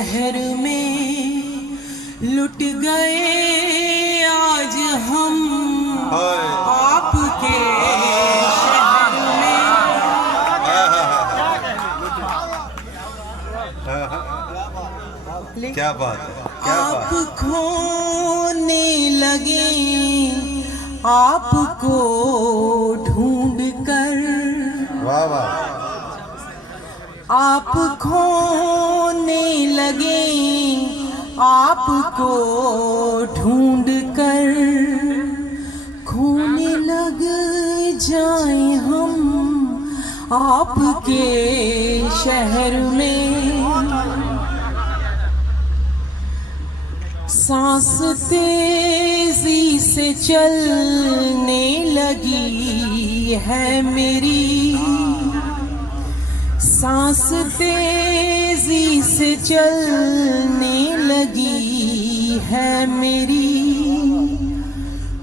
शहर में लुट गए आज हम आपके शहर में। क्या बात है, क्या आप खोने लगे आपको ढूंढ कर, वाह वाह, आप खोने लगे आपको ढूंढ कर, खोने लग जाए हम आपके शहर में। सांस तेजी से चलने लगी है मेरी, सांस तेजी से चलने लगी है मेरी,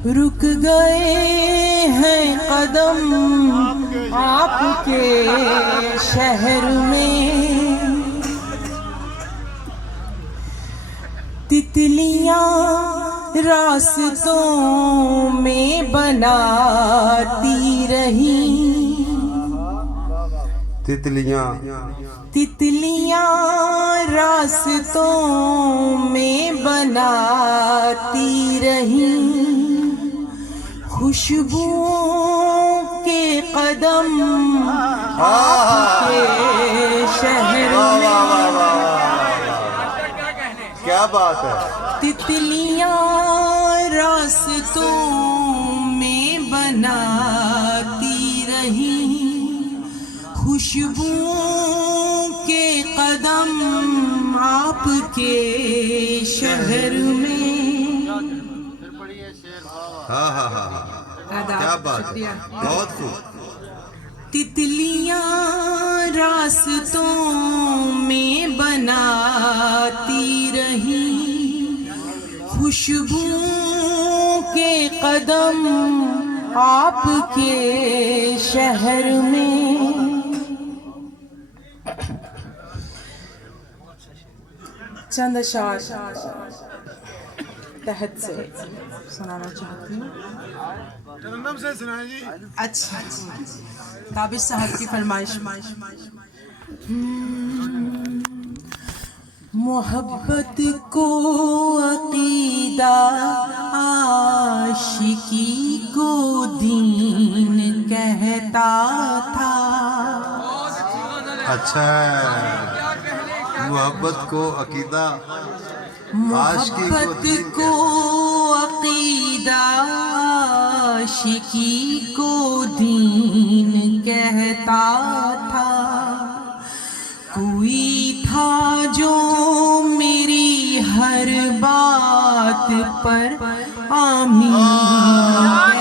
रुक गए हैं कदम आपके शहर में। तितलियां रास्तों में बनाती रही, तितलियां रास्तों में बनाती रही, खुशबुओं के कदम आपके शहर में। क्या बात है। तितलियां रास्तों में बनाती रही, खुशबुओं के कदम आपके शहर में। हाँ हाँ हाँ हाँ, क्या बात है, बहुत खूब। तितलियां रास्तों में बनाती रही, खुशबुओं के कदम आपके शहर में। चंद अशआर तहत से सुनाना चाहती हूँ। तरन्नुम से सुनाए जी। अच्छा, ताबिश साहब की फरमाइश। मोहब्बत को अकीदा, आशिकी को दीन कहता था। अच्छा, मोहब्बत को अकीदा, मोहब्बत को अकीदा, आशिकी को दीन कहता था। कोई था जो मेरी हर बात पर आमीन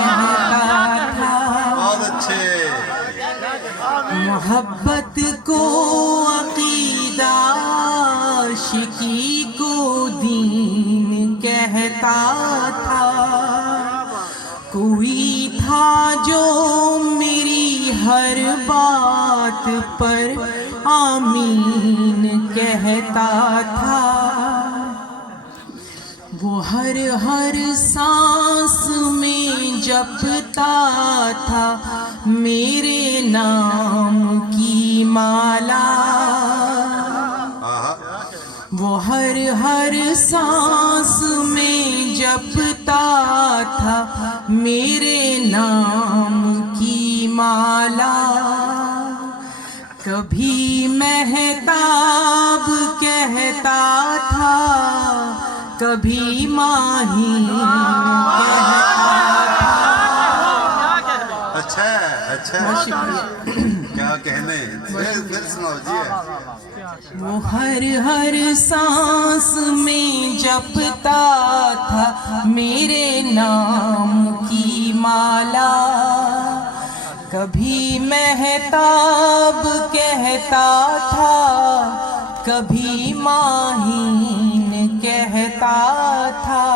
कहता था। बहुत अच्छे। मोहब्बत को अकीदा, आशिकी को दीन कहता था। कोई था जो मेरी हर बात पर आमीन कहता था। वो हर सांस में जपता था मेरे नाम की माला। वो हर सांस में जपता था मेरे नाम की माला। कभी महताब कहता था, कभी माही कहता था। अच्छा अच्छा, क्या कहने, फिर सुनाओ जी। वो हर सांस में जपता था मेरे नाम की माला। कभी महताब कहता था, कभी माहीन कहता था।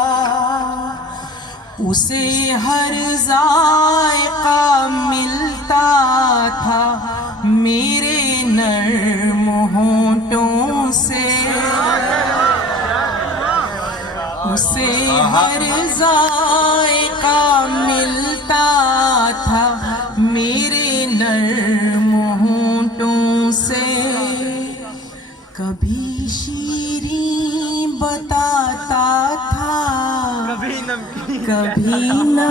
उसे हर जायका मिलता था मेरे नर्म होंठों से। उसे हर जायका मिलता था मेरे नर्म होंठों से। कभी शीरीं बताता था, कभी नमकीन कहता,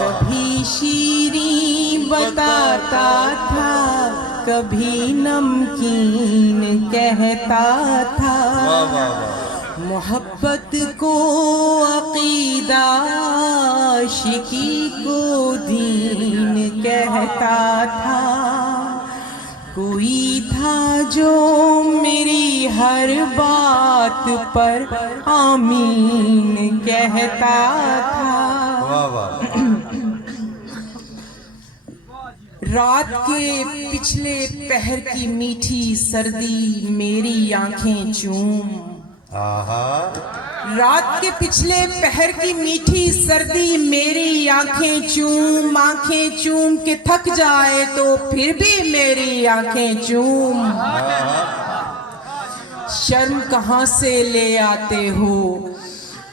कभी शीरीं बताता था, कभी नमकीन कहता था। मोहब्बत को अकीदा, आशिकी को दीन कहता था। कोई था जो मेरी हर बात पर आमीन कहता था। रात के पिछले पहर की मीठी सर्दी मेरी आंखें चूम, रात के पिछले पहर की मीठी सर्दी मेरी आंखें चूम के थक जाए तो फिर भी मेरी आंखें चूम। शर्म कहाँ से ले आते हो,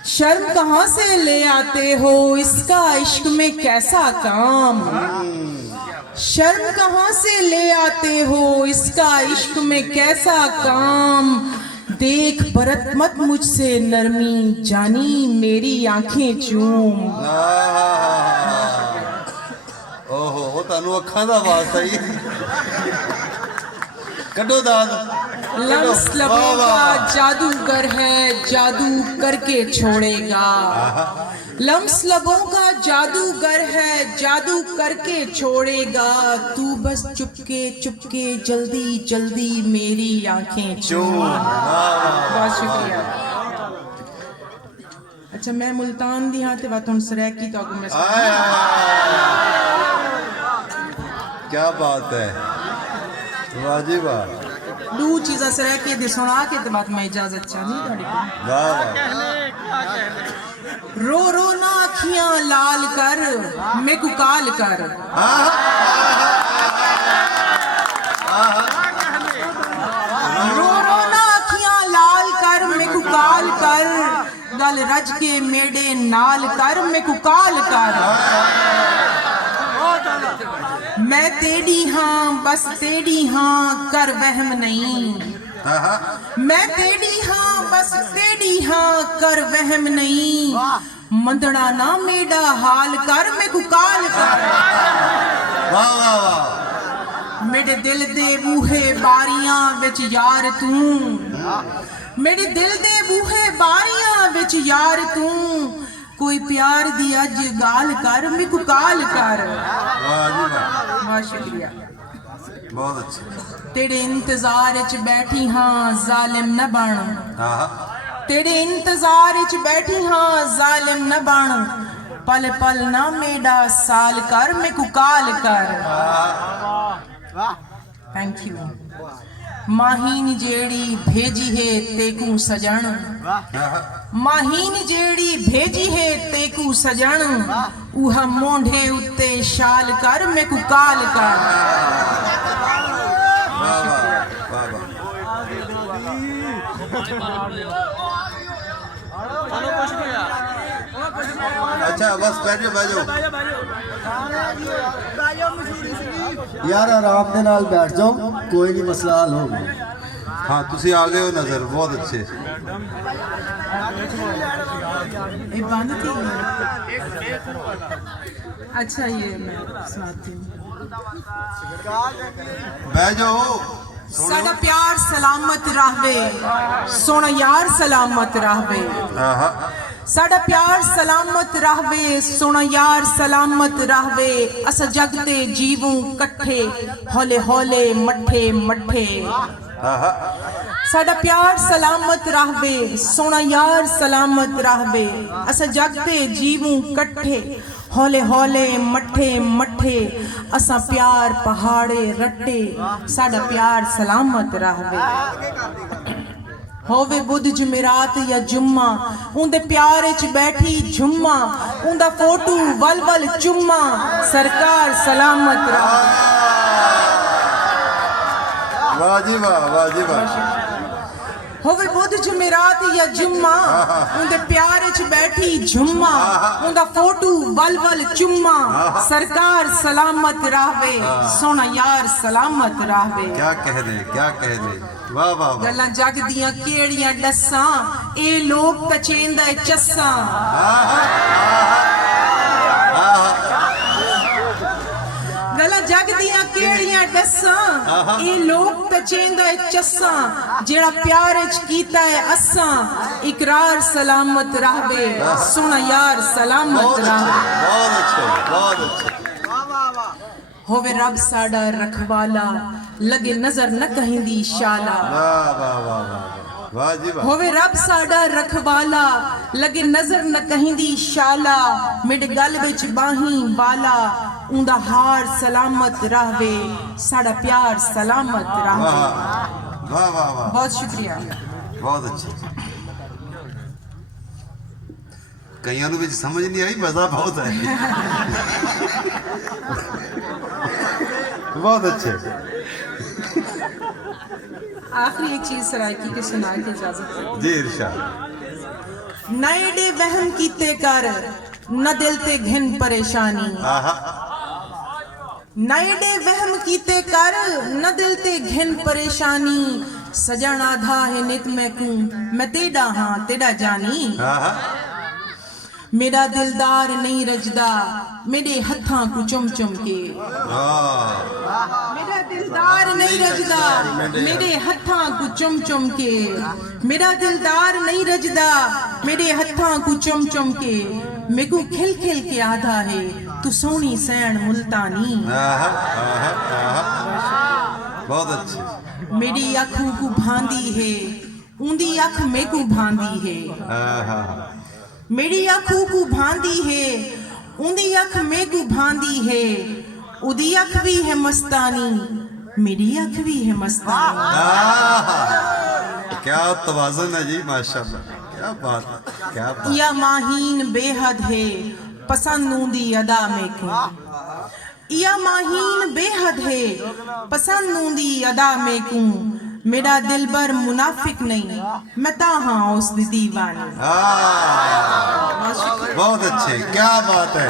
शर्म कहाँ से ले आते हो, इसका इश्क में कैसा काम। शर्म कहाँ से ले आते हो, इसका इश्क में कैसा काम। देख बरत मत मुझसे नरमी, जानी मेरी आंखें चूम। ओहो वो तानू अखां दा वास्ता ही कड्डो दाद। लम्स लबों का जादूगर है, जादू करके छोड़ेगा। लम्स लबों का जादूगर है, जादू करके छोड़ेगा। तू बस चुपके चुपके जल्दी जल्दी मेरी आंखें चूम। बहुत शुक्रिया। अच्छा मैं मुल्तान दी हाँ ते बात हुण सरैकी तो अगू मैं क्या बात है, वाह जी वाह। दो चीज़ा सरैकी दे सुना के ते बात मैं इजाजत चाहनी थोड़ी। वाह वाह। रो रो ना अखियां लाल कर, मैं कुकाल कर। रो रो ना अखियां लाल कर, मैं कुकाल कर। गल रज के मेडे नाल कर, मैं कुकाल कर। मैं तेरी हाँ बस तेरी हाँ कर वहम नहीं। मैं तेरी हाँ बस तेरी हाँ कर वहम नहीं। मंदड़ा ना मेरा हाल कर, मैं कुकाल कर। वाह वाह वाह। मेरे दिल दे बूहे बारियां विच यार तू, मेरे दिल दे बूहे बारियां विच यार तू। कोई प्यार दी अज गाल कर, मैं कुकाल कर। वाह जी वाह। बहुत शुक्रिया। बहुत अच्छे। तेरे इंतजार च बैठी हाँ जालिम न बन। तेरे इंतजार च बैठी हाँ जालिम न बन। पल पल ना मेरा साल कर, मैं कुकाल कर। Thank you. माहीन जेड़ी भेजी है तेकू सजन, माहीन जेड़ी भेजी है तेकू सजन। उहा मोंढे उत्ते शाल कर, मैं कुकाल कर। अच्छा बस बैठो बैठो यार आराम दे नाल बैठ जाओ, कोई नहीं मसला हल हो गया। हाँ तुसी आ गए हो नजर, बहुत अच्छे। ये बंद थी। अच्छा ये मैं सुनाती हूँ। बैठो। साडा प्यार सलामत रहवे, सोना यार सलामत रहवे। साडा प्यार सलामत रहवे, सोना यार सलामत रहवे। अस जगते जीवू कट्ठे, हौले हौले मठे मठे। साडा प्यार सलामत रहवे, सोना यार सलामत रहवे। अस जगते जीवू कट्ठे, हौले हौले मठे मठे। असा प्यार पहाड़े रट्टे, साडा प्यार सलामत रहवे। होवे बुध जुमेरात या जुम्मा, उंदे प्यारे च बैठी झुम्मा। उंदा फोटू वल वल चुम्मा, सरकार सलामत रहवे। वाह जी वाह, वाह जी वाह। होवे बुध जुमेरात या जुम्मा उनके प्यार च बैठी झुम्मा उनका फोटू वल वल चुम्मा सरकार सलामत रहवे सोना यार सलामत रहवे। क्या कह दे, क्या कह दे, वाह वाह वाह। गल्लां जग दियां केड़ियां डस्सां ए लोग तचेंदा चस्सां। गल्लां जग दियां केड़ियां डस्सां ए लोग तचेंदा चस्सां जेड़ा प्यार च कीता है असां इकरार सलामत रहवे सोना यार सलामत बहुत रहवे। अच्छे, बहुत अच्छे, बहुत अच्छे। होवे रब साडा रखवाला लगे नजर न कहीं दी शाला। वाह वाह वाह वाह, वाह जी वाह। होवे रब साडा रखवाला लगे नजर न कहीं दी शाला मेरे गल विच बाहीं वाला उंदा हार सलामत रहवे साडा प्यार सलामत रहवे। वाह वाह वाह वाह, बहुत शुक्रिया। बहुत अच्छे। कईयां नूं विच समझ नहीं आई, मजा बहुत है। बहुत अच्छे। आखिरी एक चीज सरायकी के सुना के इजाजत दे। जी इरशाद। नए डे वहम कीते कर न दिल ते घिन परेशानी। आहा, नए डे वहम कीते कर न दिल ते घिन परेशानी सजन आधा है नित मैं कूं मैं तेड़ा हाँ तेड़ा जानी। आहा, मेरा दिलदार नहीं रजदा मेरे हत्थां को चुम चुम के। वाह, मेरा दिलदार नहीं रजदा मेरे हत्थां को चुम चुम के। मेरा दिलदार नहीं रजदा मेरे हत्थां को चुम चुम के। मेरे को खिल खिल के आधा है तू सोनी सैन मुल्तानी। आहा, आहा, आहा, बहुत अच्छे। मेरी आँखों को भांदी है ऊंदी आँख मेरे को भांदी है। आहा, मेरी आँखों को भांदी है ऊंदी आँख मेरे को भांदी है। उदी आँख भी है मस्तानी मेरी आँख भी है मस्तानी। आहा, क्या तवाज़ुन है जी, माशाल्लाह, क्या बात, क्या बात। या माहीन बेहद है पसंद ऊंदी अदा में को। या माहीन बेहद है पसंद ऊंदी अदा में को। मेरा दिलबर मुनाफिक नहीं मैं ताहां उस दी दीवानी। बहुत अच्छे, क्या बात है।